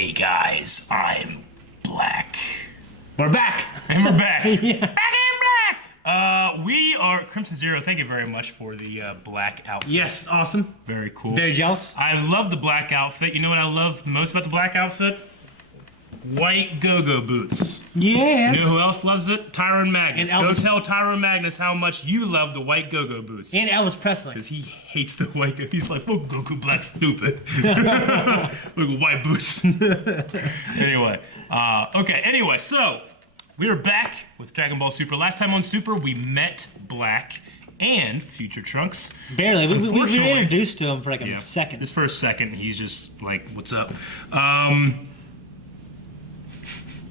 Hey guys, I'm Black. We're back! And we're back. Yeah. Back in Black! We are Crimson Zero. Thank you very much for the black outfit. Yes, awesome. Very cool. Very jealous. I love the black outfit. You know what I love the most about the black outfit? White go-go boots. Yeah. You know who else loves it? Tyrone Magnus. And Go Elvis. tell Tyrone Magnus how much you love the white go-go boots. And Elvis Presley. Because he hates the white go. He's like, oh, Goku Black stupid. Look at white boots. Anyway. Anyway, so we are back with Dragon Ball Super. Last time on Super, we met Black and Future Trunks. Barely. We were Unfortunately- introduced to him for like a second. Just for a second, he's just like, what's up?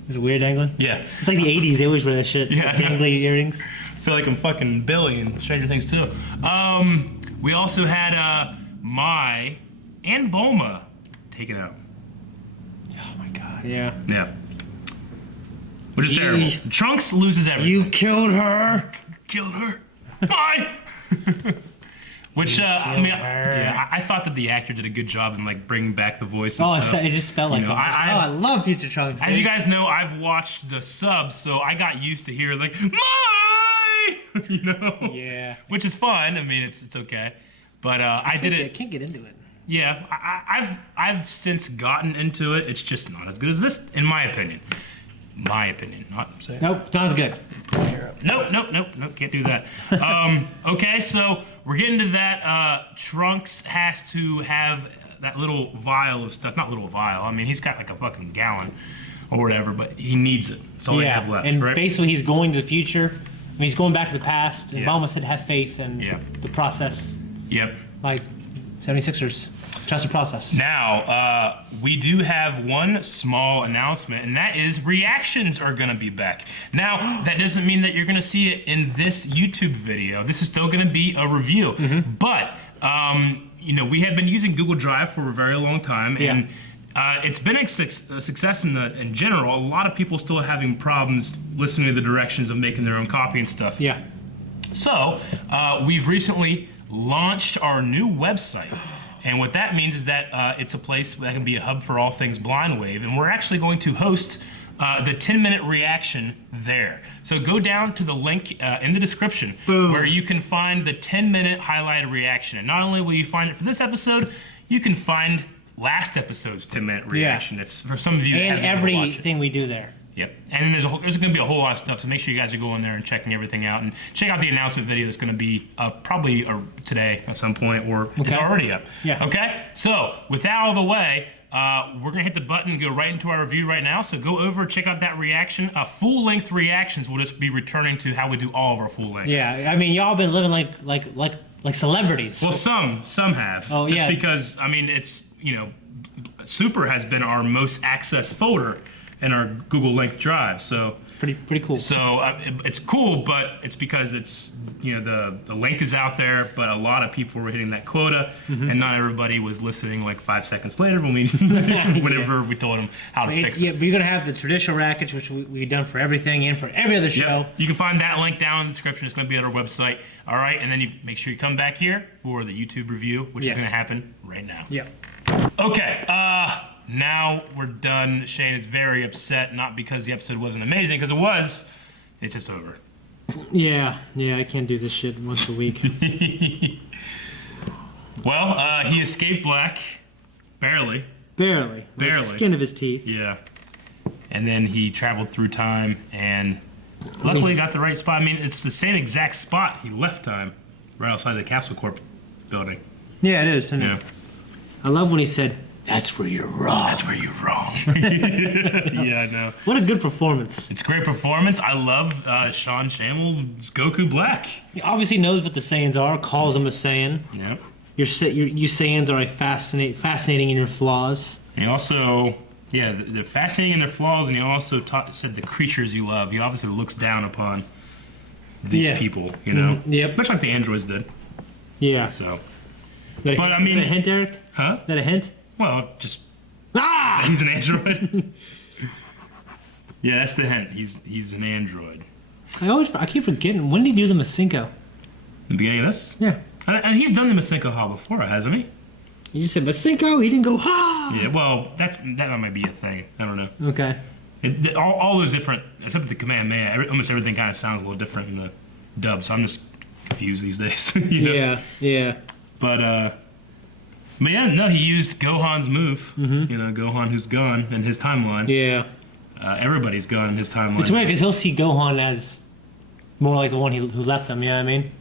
Is it weird dangling? Yeah. It's like the 80s. They always wear that shit. Yeah. Like dangly earrings. I feel like I'm fucking Billy in Stranger Things too. We also had Mai and Bulma taken out. Oh my god. Yeah. Yeah. Which is You- terrible. Trunks loses everything. You killed her. Killed her. Mai! Which, I mean, her. yeah, I thought that the actor did a good job in like bringing back the voice and Oh, stuff. it just felt like You know, it. I love Future Trunks. As you guys know, I've watched the subs, so I got used to hearing like Mai, you know. Yeah. Which is fun. I mean, it's okay, but I did I it. can't get into it. Yeah, I've since gotten into it. It's just not as good as this, in my opinion. My opinion, not saying. Nope, not as good. Nope, can't do that. Okay, so we're getting to that. Trunks has to have that little vial of stuff. Not little vial. I mean, he's got like a fucking gallon or whatever, but he needs it. That's all they have left, and right? basically he's going to the future. I mean, he's going back to the past. And Yeah. Mama said have faith in Yeah. the process. Yep. Like 76ers. Trust the process. Now, we do have one small announcement, and that is reactions are going to be back. Now, that doesn't mean that you're going to see it in this YouTube video. This is still going to be a review. But, you know, we have been using Google Drive for a very long time, and it's been a success in general. A lot of people still having problems listening to the directions of making their own copy and stuff. Yeah. So, we've recently launched our new website. And what that means is that it's a place that can be a hub for all things Blind Wave, and we're actually going to host the 10-minute reaction there. So go down to the link in the description where you can find the 10-minute highlighted reaction. And not only will you find it for this episode, you can find last episode's 10-minute reaction. If for some of you that And haven't been watching. everything we do there. Yep, and then there's going to be a whole lot of stuff, so make sure you guys are going there and checking everything out, and check out the announcement video that's going to be probably today at some point, or it's already up. Yeah. Okay, so with that out of the way, we're going to hit the button and go right into our review right now, so go over, check out that reaction. Full-length reactions will just be returning to how we do all of our full lengths. Yeah, I mean, y'all been living like celebrities. Well, some have. Oh, just yeah. because, I mean, it's, you know, Super has been our most accessed folder in our Google Length drive, so Pretty cool. So it's cool, but it's because it's, you know, the link is out there, but a lot of people were hitting that quota, and not everybody was listening like 5 seconds later when we whenever we told them how to fix it. Yeah, we're gonna have the traditional rackets, which we've done for everything and for every other show. Yep. You can find that link down in the description. It's going to be on our website. All right, and then you make sure you come back here for the YouTube review, which is going to happen right now. Yeah. Okay, now we're done. Shane is very upset, not because the episode wasn't amazing, because it was. It's just over. Yeah, I can't do this shit once a week. Well, he escaped Black. Barely. Barely. Barely. The skin of his teeth. Yeah. And then he traveled through time and luckily got the right spot. I mean, it's the same exact spot he left time, right outside the Capsule Corp building. Yeah, it is, isn't Yeah. it? I love when he said, "That's where you're wrong." That's where you're wrong. Yeah, I know. What a good performance. It's a great performance. I love Sean Shammel's Goku Black. He obviously knows what the Saiyans are, calls them a Saiyan. Yep. You Saiyans are fascinating in your flaws. And he also, yeah, they're fascinating in their flaws, and he also said the creatures you love. He obviously looks down upon these people, you know? Yep. Much like the androids did. Yeah. So, But I mean- is that a hint, Eric? huh? Is that a hint? Well, just Ah! he's an android. Yeah, that's the hint. He's an android. I keep forgetting. When did he do the Masenko? The beginning of this? Yeah. And he's done the Masenko Hall before, hasn't he? You just said, but Cinco, he didn't go, ha! Yeah, well, that might be a thing. I don't know. Okay. All those different, except for the Kamehameha, almost everything kind of sounds a little different in the dub, so I'm just confused these days. You know? Yeah. But yeah, no, he used Gohan's move. You know, Gohan who's gone in his timeline. Yeah. Everybody's gone in his timeline. It's weird because he'll see Gohan as more like the one who left him, you know what I mean?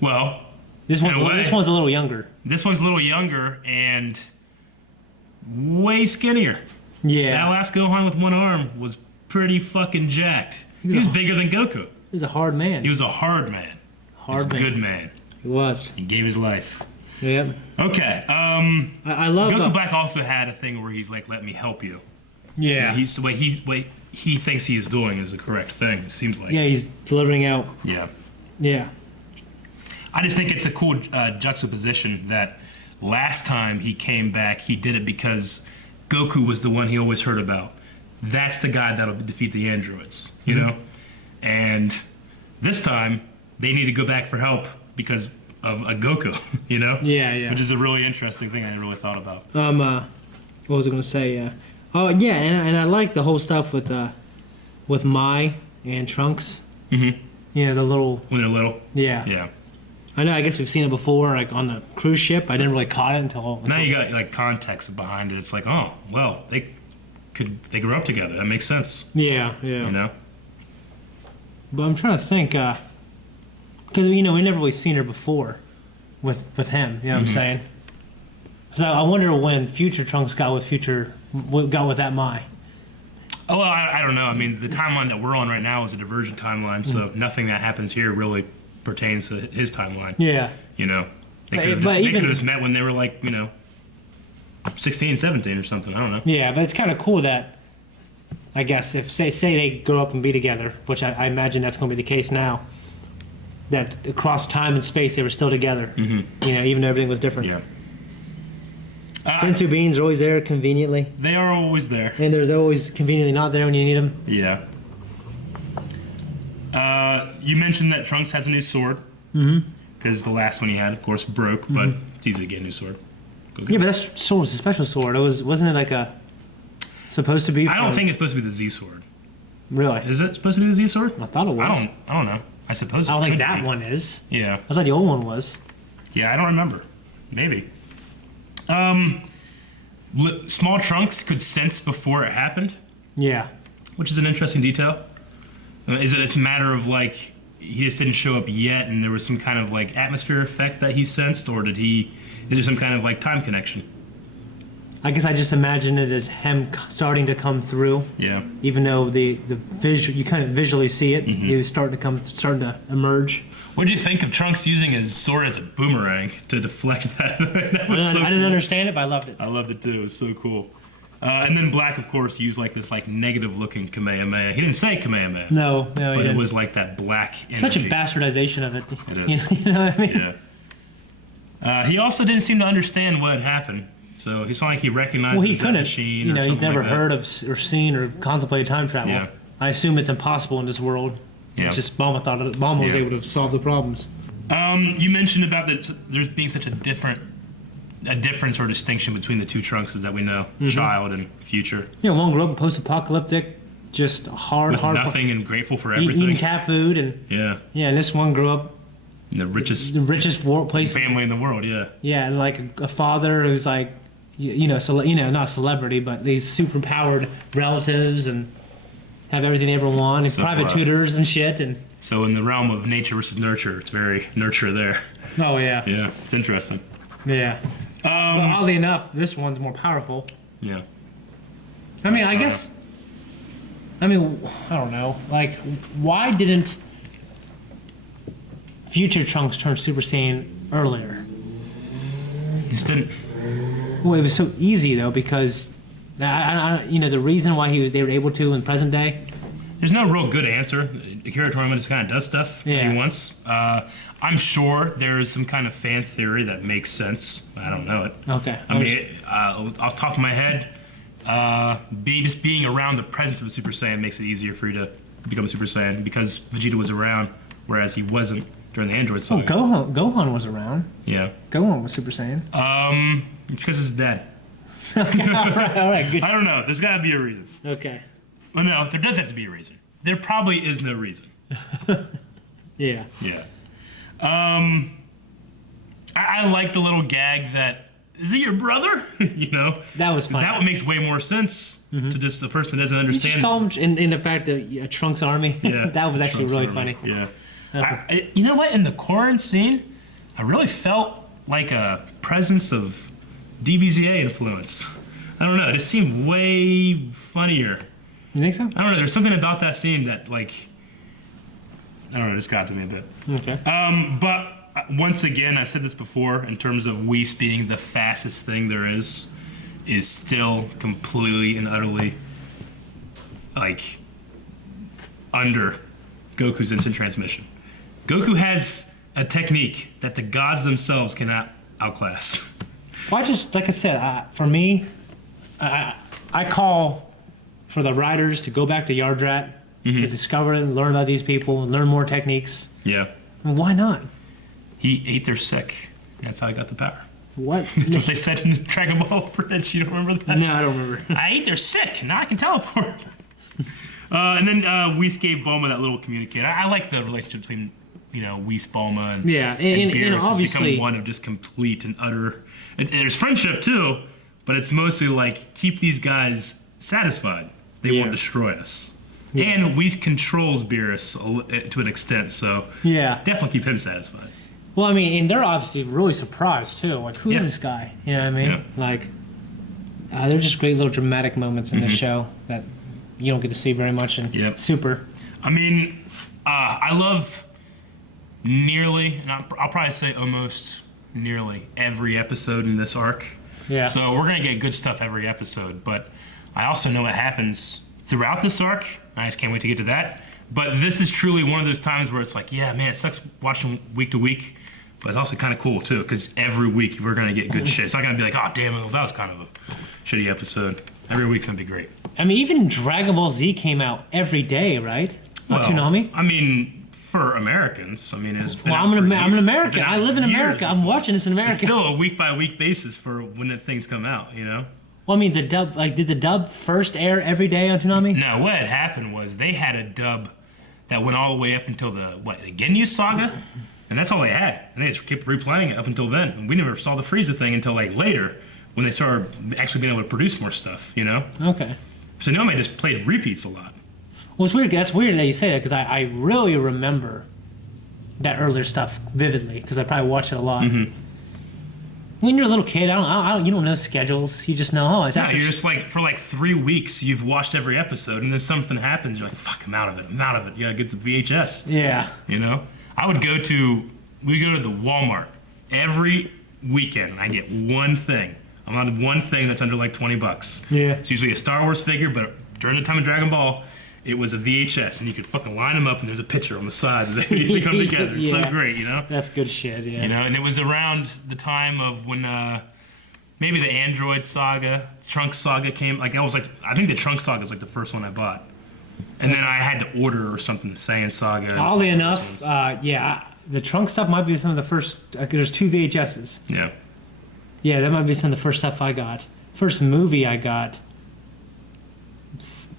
Well, This one's a little younger. this one's a little younger and way skinnier. Yeah. That last Gohan with one arm was pretty fucking jacked. He was bigger than Goku. He was a hard man. He was a hard man. He was a good man. He was. He gave his life. Yep. Okay. I love Goku Black also had a thing where he's like, "Let me help you." Yeah. He's the way he thinks he is doing is the correct thing. It seems like. Yeah, he's delivering out. Yeah. Yeah. I just think it's a cool juxtaposition that last time he came back, he did it because Goku was the one he always heard about. That's the guy that'll defeat the androids, you know? And this time, they need to go back for help because of a Goku, you know? Yeah. Which is a really interesting thing I never really thought about. What was I gonna say? Oh yeah, and I like the whole stuff with Mai and Trunks. Mm-hmm. You know, the little. When they're little. Yeah. Yeah. I know. I guess we've seen it before, like on the cruise ship. I didn't really caught it until Now you got like context behind it. It's like, oh, well, they grew up together. That makes sense. Yeah. You know? But I'm trying to think, because we never really seen her before, with him. You know what I'm saying? So I wonder when future Trunks got with that Mai. Oh, well, I don't know. I mean, the timeline that we're on right now is a divergent timeline, so nothing that happens here really pertains to his timeline. Yeah. You know? They But could have even- just met when they were like, 16, 17 or something. I don't know. Yeah, but it's kind of cool that, I guess, if say they grow up and be together, which I imagine that's going to be the case now, that across time and space they were still together. Mm-hmm. Even though everything was different. Yeah. Senzu beans are always there conveniently, They are always there. and they're always conveniently not there when you need them. Yeah. You mentioned that Trunks has a new sword. Because the last one he had, of course, broke, but it's easy to get a new sword. Go get Yeah, it. but that sword was a special sword. Wasn't it like supposed to be? I don't think it's supposed to be the Z sword. Really. Is it supposed to be the Z sword? I thought it was. I don't know. I suppose. I don't it think could that be. one is. Yeah. I thought the old one was. Yeah, I don't remember. Maybe. Small Trunks could sense before it happened, Yeah. which is an interesting detail. Is it a matter of like he just didn't show up yet, and there was some kind of like atmosphere effect that he sensed, or is there some kind of like time connection? I guess I just imagine it as him starting to come through. Yeah. Even though the visual, you kind of visually see it. He was starting to emerge. What did you think of Trunks using his sword as a boomerang to deflect that? That was so I didn't cool. understand it, but I loved it. I loved it too. It was so cool. And then Black, of course, used like this like negative-looking Kamehameha. He didn't say Kamehameha. No, But he it didn't. was like that black energy. Such a bastardization of it. It is. You know what I mean? Yeah. He also didn't seem to understand what had happened. So it's not like he recognizes Well, he that couldn't. machine or He's something never like that. heard of or seen or contemplated time travel. Yeah. I assume it's impossible in this world. Yeah. It's just Bulma was Yeah. able to solve the problems. You mentioned about that there's being such a difference or distinction between the two Trunkses that we know, child and future. One grew up post-apocalyptic, just hard, With nothing and grateful for eating everything. cat food, and and this one grew up And the richest the richest place. family in the world, Yeah, and like a father who's like, not a celebrity, but these super powered relatives and have everything they ever want, and So, private tutors and shit, and So in the realm of nature versus nurture, it's very nurture there. oh yeah, Yeah, it's interesting. yeah. But oddly enough, this one's more powerful. Yeah. I mean, I don't know. Like, why didn't Future Trunks turn Super Saiyan earlier? Just didn't. Well, it was so easy though, because the reason why they were able to in present day. There's no real good answer. Akira Toriyama just kind of does stuff that Yeah. he wants. I'm sure there is some kind of fan theory that makes sense. I don't know it. Okay. I mean, off the top of my head, just being around the presence of a Super Saiyan makes it easier for you to become a Super Saiyan because Vegeta was around, whereas he wasn't during the Android Oh, saga. Gohan was around. Yeah. Gohan was Super Saiyan. It's because his dad. All right, good. I don't know. There's got to be a reason. Okay. Well, no, there does have to be a reason. There probably is no reason. Yeah. Yeah. I like the little gag that, is it your brother? You know? That was funny. That makes way more sense to just a person that doesn't You just understand. call him in the fact of Trunks Army. Yeah. That was actually Trunks really Army. funny. Yeah. You know what? In the Corrin scene, I really felt like a presence of DBZA influence. I don't know. It just seemed way funnier. You think so? I don't know. There's something about that scene that, like, I don't know. Just got to me a bit. Okay. But once again, I said this before, in terms of Whis being the fastest thing there is still completely and utterly, like, under Goku's instant transmission. Goku has a technique that the gods themselves cannot outclass. Well, I just, like I said, for me, I call for the writers to go back to Yardrat, to discover and learn about these people, and learn more techniques. Yeah. I mean, why not? He ate their sick. That's how he got the power. What? That's what they said in Dragon Ball Bridge. You don't remember that? No, I don't remember. I ate their sick. Now I can teleport. And then Whis gave Bulma that little communicator. I like the relationship between, Whis, Bulma, and Yeah, and and Beerus has obviously, become one of just complete and utter. There's friendship too, but it's mostly like keep these guys satisfied. They Yeah. won't destroy us. Yeah. And Whis controls Beerus to an extent, so yeah. definitely keep him satisfied. Well, I mean, and they're obviously really surprised too. Like, who is Yeah. this guy? You know what I mean? Yeah. Like, they're just great little dramatic moments in this show that you don't get to see very much in Yep. Super. I mean, I love nearly, and I'll probably say almost nearly every episode in this arc. Yeah. So we're going to get good stuff every episode, but I also know what happens throughout this arc. I just can't wait to get to that. But this is truly one of those times where it's like, yeah, man, it sucks watching week to week, but it's also kind of cool too, because every week we're going to get good shit. It's not going to be like, oh, damn it, that was kind of a shitty episode. Every week's going to be great. I mean, even Dragon Ball Z came out every day, right? On Toonami? I mean, for Americans, I mean, it's been Well, out I'm for an years. American. It's been I out live in for years. America. I'm watching this in It's America. still a week by week basis for when the things come out, Well, I mean, the dub, like, did the dub first air every day on Toonami? No, what had happened was they had a dub that went all the way up until the Ginyu saga, and that's all they had. And they just kept replaying it up until then. And we never saw the Frieza thing until like later, when they started actually being able to produce more stuff, Okay. So Nome just played repeats a lot. Well, it's weird. That's weird that you say that because I really remember that earlier stuff vividly because I probably watched it a lot. When you're a little kid, you don't know schedules. You just know, oh, it's No, after. you're just like, for like 3 weeks, you've watched every episode, and then something happens, you're like, fuck, I'm out of it. You gotta get the VHS. Yeah. I would go to the Walmart every weekend, and I get one thing. I'm on one thing that's under like $20. Yeah. It's usually a Star Wars figure, but during the time of Dragon Ball, it was a VHS, and you could fucking line them up, and there's a picture on the side, and they come together. It's so Yeah. great, That's good shit. Yeah. And it was around the time of when maybe the Android saga, Trunks saga came. Like I think the Trunks saga is like the first one I bought, and then I had to order or something Saiyan saga. Oddly enough, the Trunk stuff might be some of the first. There's 2 VHSs. Yeah. Yeah, that might be some of the first stuff I got. First movie I got.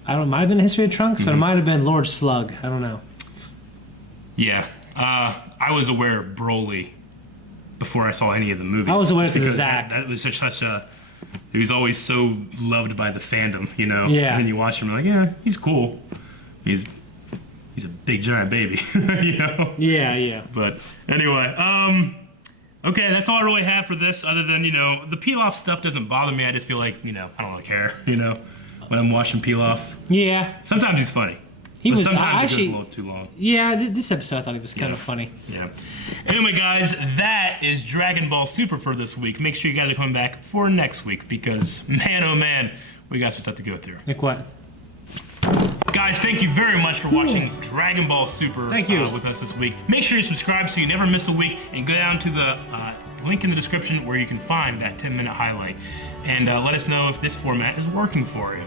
I don't. It might have been History of Trunks, but it might have been Lord Slug. I don't know. Yeah. I was aware of Broly before I saw any of the movies. I was aware just because of because Zack. that was such a. He was always so loved by the fandom, Yeah. And then you watch him, like, yeah, he's cool. He's a big giant baby, Yeah. But anyway, okay, that's all I really have for this. Other than the Pilaf stuff doesn't bother me. I just feel like I don't really care. When I'm watching Pilaf, Yeah. sometimes he's funny. He But was sometimes actually. it goes a little too long. Yeah, this episode I thought it was kind Yeah. of funny. Yeah. Anyway, guys, that is Dragon Ball Super for this week. Make sure you guys are coming back for next week because, man, oh man, we got some stuff to go through. Like what? Guys, thank you very much for watching Dragon Ball Super Thank you. with us this week. Make sure you subscribe so you never miss a week and go down to the link in the description where you can find that 10-minute highlight. And let us know if this format is working for you.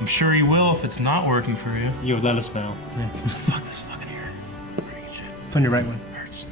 I'm sure you will if it's not working for you. You let us know. Yeah. Fuck this fucking hair. Put in your right one. Hurts.